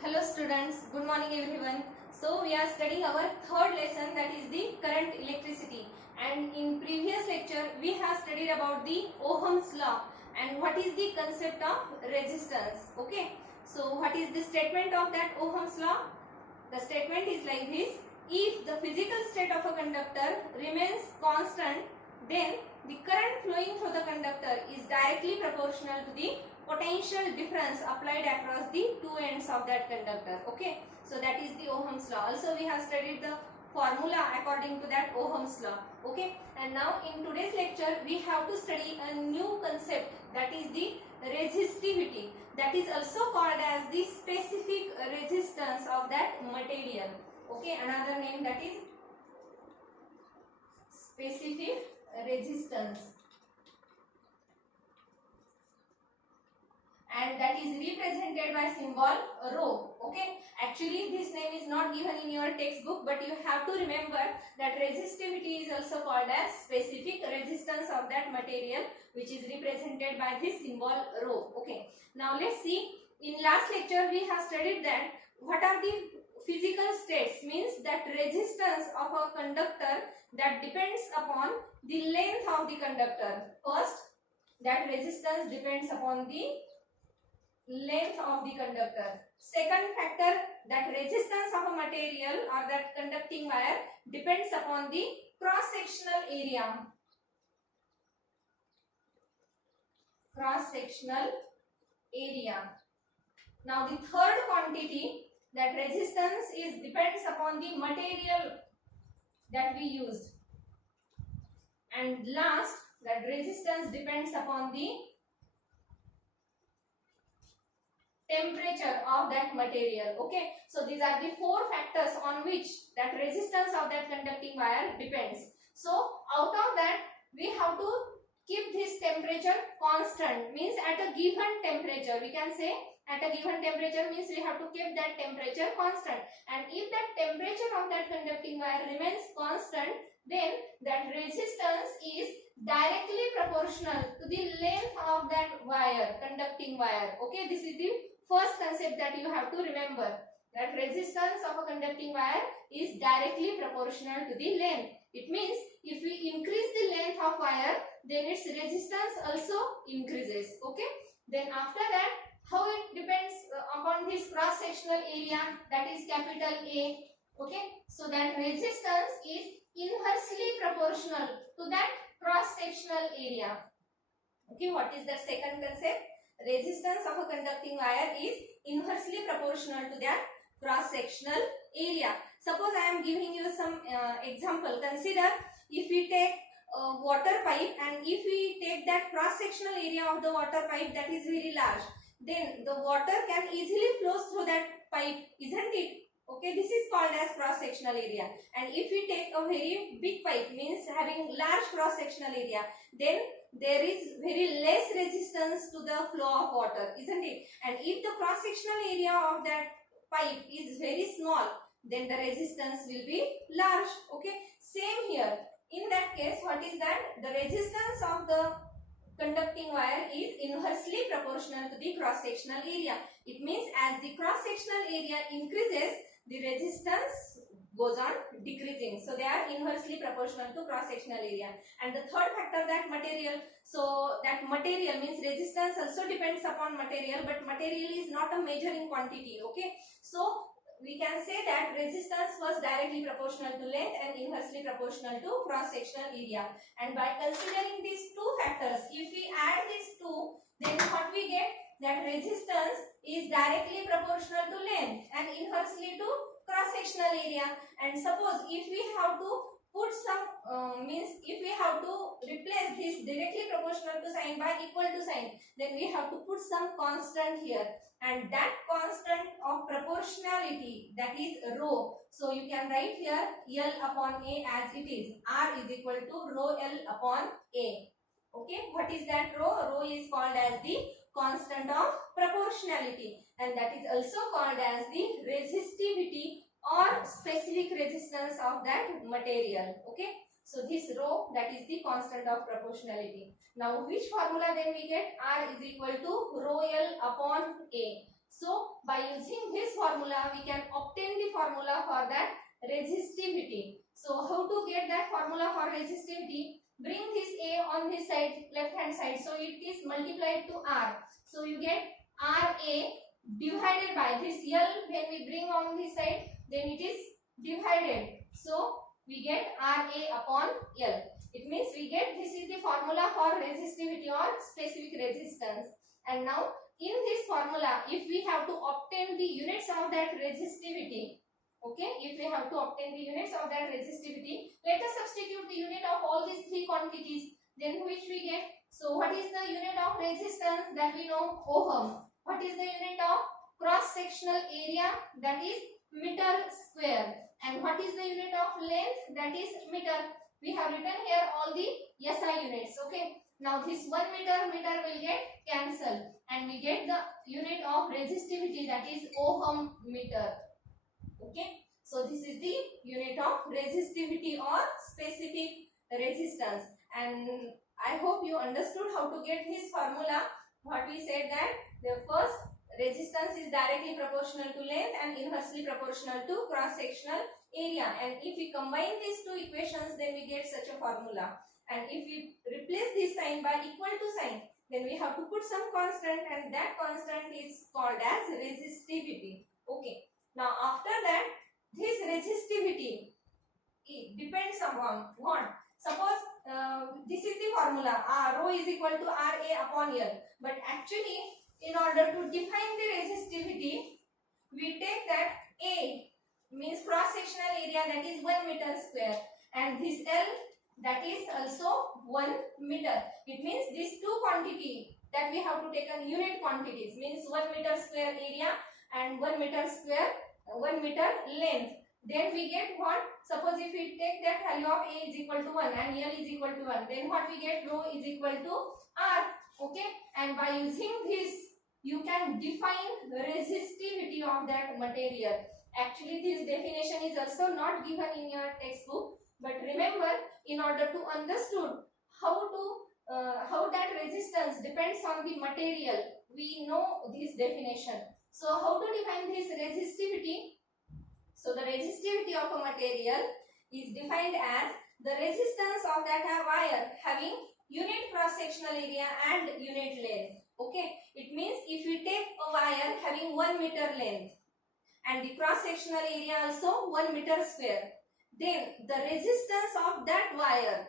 Hello students, good morning everyone. So we are studying our third lesson, that is the current electricity, and in previous lecture we have studied about the Ohm's law and what is the concept of resistance. Okay, so what is the statement of that Ohm's law? The statement is like this: if the physical state of a conductor remains constant, then the current flowing through the conductor is directly proportional to the potential difference applied across the two ends of that conductor. Okay, so that is the Ohm's law. Also we have studied the formula according to that Ohm's law. Okay, and now in today's lecture we have to study a new concept, that is the resistivity, that is also called as the specific resistance of that material. Okay, another name, that is specific resistance, and that is represented by symbol rho. Okay, actually this name is not given in your textbook, but you have to remember that resistivity is also called as specific resistance of that material, which is represented by this symbol rho. Okay, now let's see, in last lecture we have studied that what are the physical states, means that resistance of a conductor that depends upon the length of the conductor. First, that resistance depends upon the length of the conductor. Second factor, that resistance of a material or that conducting wire depends upon the cross-sectional area. Cross-sectional area. Now the third quantity, that resistance is depends upon the material that we used. And last, that resistance depends upon the temperature of that material. Okay, so these are the four factors on which that resistance of that conducting wire depends. So out of that we have to keep this temperature constant, means at a given temperature, we can say at a given temperature means we have to keep that temperature constant, and if that temperature of that conducting wire remains constant, then that resistance is directly proportional to the length of that wire, conducting wire. Okay, this is the first concept that you have to remember, that resistance of a conducting wire is directly proportional to the length. It means if we increase the length of wire, then its resistance also increases. Okay, then after that, how it depends upon this cross sectional area, that is capital A. Okay, so that resistance is inversely proportional to that cross sectional area. Okay, what is the second concept? Resistance of a conducting wire is inversely proportional to that cross sectional area. Suppose I am giving you some example. Consider if we take a water pipe, and if we take that cross sectional area of the water pipe that is very large, then the water can easily flow through that pipe, isn't it? Okay, this is called as cross sectional area. And if we take a very big pipe, means having large cross sectional area, then there is very less resistance to the flow of water, isn't it? And if the cross sectional area of that pipe is very small, then the resistance will be large. Okay, same here. In that case, what is that? The resistance of the conducting wire is inversely proportional to the cross sectional area. It means as the cross sectional area increases, the resistance goes on decreasing. So they are inversely proportional to cross sectional area. And the third factor, that material. So that material means resistance also depends upon material, but material is not a measuring quantity. Okay, so we can say that resistance was directly proportional to length and inversely proportional to cross sectional area. And by considering these two factors, if we add these two, then what we get? That resistance is directly proportional to length and inversely to cross sectional area. And suppose if we have to put some means if we have to replace this directly proportional to sign by equal to sign, then we have to put some constant here, and that constant of proportionality, that is rho. So you can write here L upon A as it is. R is equal to rho L upon A. Okay, what is that rho? Rho is called as the constant of proportionality, and that is also called as the resistivity or specific resistance of that material. Okay, so this rho, that is the constant of proportionality. Now which formula then we get? R is equal to rho L upon A. So by using this formula we can obtain the formula for that resistivity. So how to get that formula for resistivity? Bring this A on this side, left hand side, so it is multiplied to R. So you get RA divided by this L. When we bring on this side, then it is divided. So we get RA upon L. It means we get, this is the formula for resistivity or specific resistance. And now in this formula, if we have to obtain the units of that resistivity, okay, if we have to obtain the units of that resistivity, let us substitute the unit of all these three quantities, then which we get. So what is the unit of resistance? That we know, ohm. What is the unit of cross sectional area? That is meter square. And what is the unit of length? That is meter. We have written here all the SI units. Okay, now this 1 meter will get cancelled, and we get the unit of resistivity, that is ohm meter. Okay, so this is the unit of resistivity or specific resistance. And I hope you understood how to get this formula. What we said, that the first resistance is directly proportional to length and inversely proportional to cross sectional area, and if we combine these two equations, then we get such a formula. And if we replace this sign by equal to sign, then we have to put some constant, and that constant is called as resistivity. Okay, now after that, this resistivity, it depends upon what? Suppose this is the formula, rho is equal to RA upon L, but actually in order to define the resistivity, we take that A means cross sectional area, that is 1 meter square, and this L, that is also 1 meter. It means these two quantity that we have to take on unit quantities, means 1 meter square area and 1 meter square, 1 meter length. Then we get what? Suppose if we take that value of A is equal to 1 and L is equal to 1, then what we get? Rho is equal to R. Okay, and by using this, you can define the resistivity of that material. Actually, this definition is also not given in your textbook, but remember, in order to understand how that resistance depends on the material, we know this definition. So how to define this resistivity? So the resistivity of a material is defined as the resistance of that wire having unit cross sectional area and unit length. Okay, it means if we take a wire having 1 meter length and the cross sectional area also 1 meter square, then the resistance of that wire,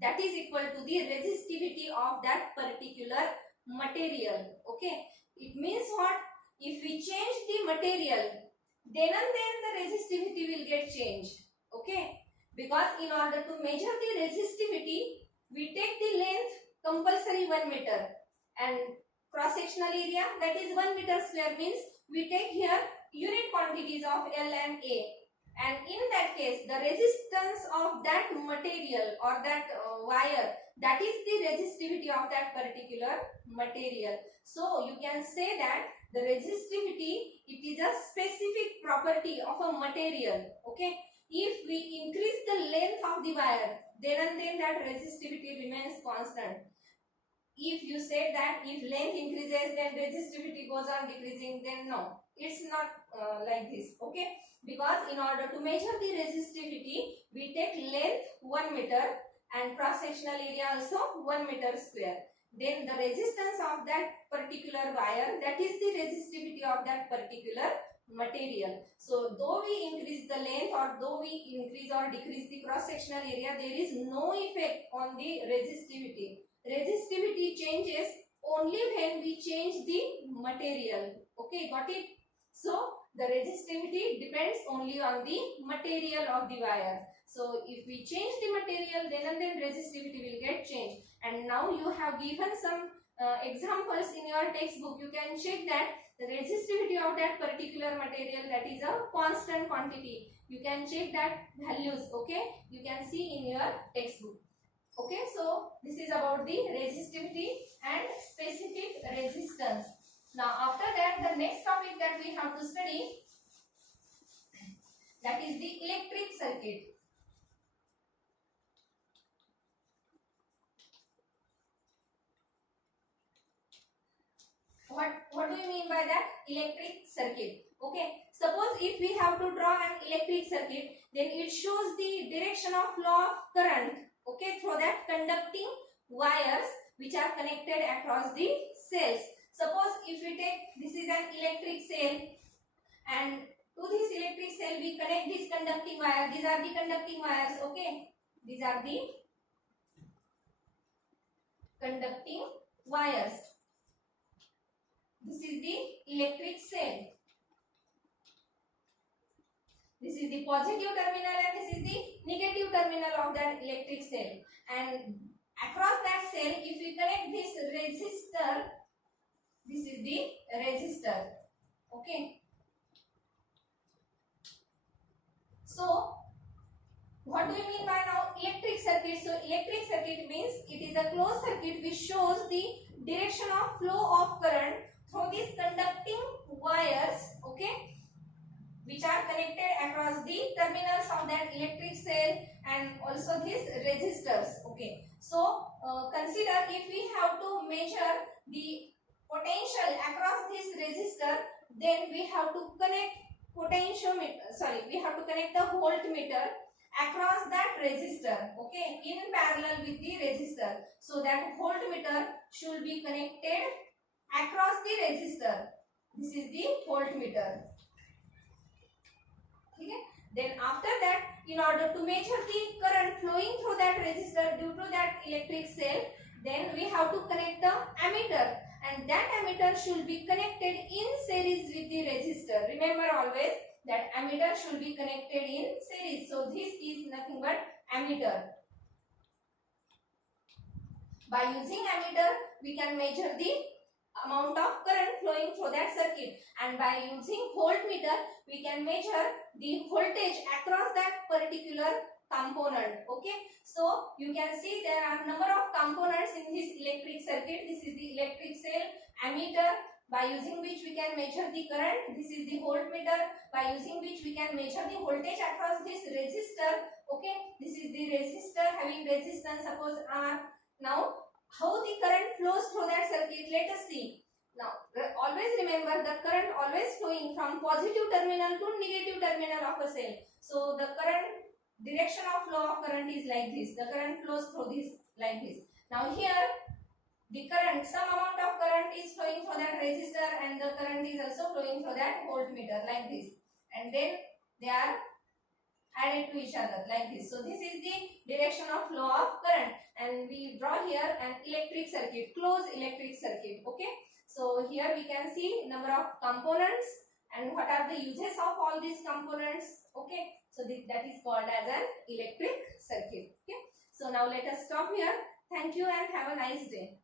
that is equal to the resistivity of that particular material. Okay, it means what? If we change the material, then and then the resistivity will get changed. Okay, because in order to measure the resistivity, we take the length compulsory 1 meter and cross sectional area, that is 1 meter square, means we take here unit quantities of L and A, and in that case the resistance of that material or that wire, that is the resistivity of that particular material. So you can say that the resistivity, it is a specific property of a material. Okay, if we increase the length of the wire, then and then that resistivity remains constant. If you say that if length increases, then resistivity goes on decreasing, then no, it's not like this. Okay, because in order to measure the resistivity, we take length 1 meter and cross sectional area also 1 meter square. Then the resistance of that particular wire, that is the resistivity of that particular material. So though we increase the length or though we increase or decrease the cross sectional area, there is no effect on the resistivity. Resistivity changes only when we change the material. Okay, got it? So the resistivity depends only on the material of the wire. So if we change the material, then and then resistivity will get changed. And now you have given some examples in your textbook. You can check that the resistivity of that particular material, that is a constant quantity. You can check that values. Okay, you can see in your textbook. Okay, so this is about the resistivity and specific resistance. Now after that, the next topic that we have to study, that is the electric circuit. what do you mean by that? Electric circuit. Okay, suppose if we have to draw an electric circuit, then it shows the direction of flow of current, okay, through that conducting wires which are connected across the cells. Suppose if we take, this is an electric cell, and to this electric cell we connect this conducting wire. These are the conducting wires, okay, these are the conducting wires. This is the electric cell. This is the positive terminal and this is the negative terminal of that electric cell. And across that cell, if we connect this resistor, this is the resistor. Okay. So, what do you mean by now electric circuit? So, electric circuit means it is a closed circuit which shows the direction of flow of current through these conducting wires, okay, which are connected across the terminals of that electric cell and also these resistors. Okay, so consider if we have to measure the potential across this resistor, then we have to connect we have to connect the voltmeter across that resistor, okay, in parallel with the resistor. So that voltmeter should be connected across the resistor. This is the voltmeter. Okay. Then after that, in order to measure the current flowing through that resistor due to that electric cell, then we have to connect the ammeter, and that ammeter should be connected in series with the resistor. Remember always that ammeter should be connected in series. So this is nothing but ammeter. By using ammeter, we can measure the amount of current flowing through that circuit, and by using voltmeter we can measure the voltage across that particular component. Okay, so you can see there are number of components in this electric circuit. This is the electric cell, ammeter by using which we can measure the current. This is the voltmeter by using which we can measure the voltage across this resistor. Okay, this is the resistor having resistance, suppose R. Now how the current flows through that circuit, let us see. Now always remember the current always flowing from positive terminal to negative terminal of a cell. So the current direction of flow of current is like this. The current flows through this like this. Now here the current, some amount of current is flowing through that resistor and the current is also flowing through that voltmeter like this, and then they are added to each other like this. So this is the direction of flow of current, and we draw here an electric circuit, closed electric circuit. Okay, so here we can see number of components and what are the uses of all these components. Okay, so that is called as an electric circuit. Okay, so now let us stop here. Thank you and have a nice day.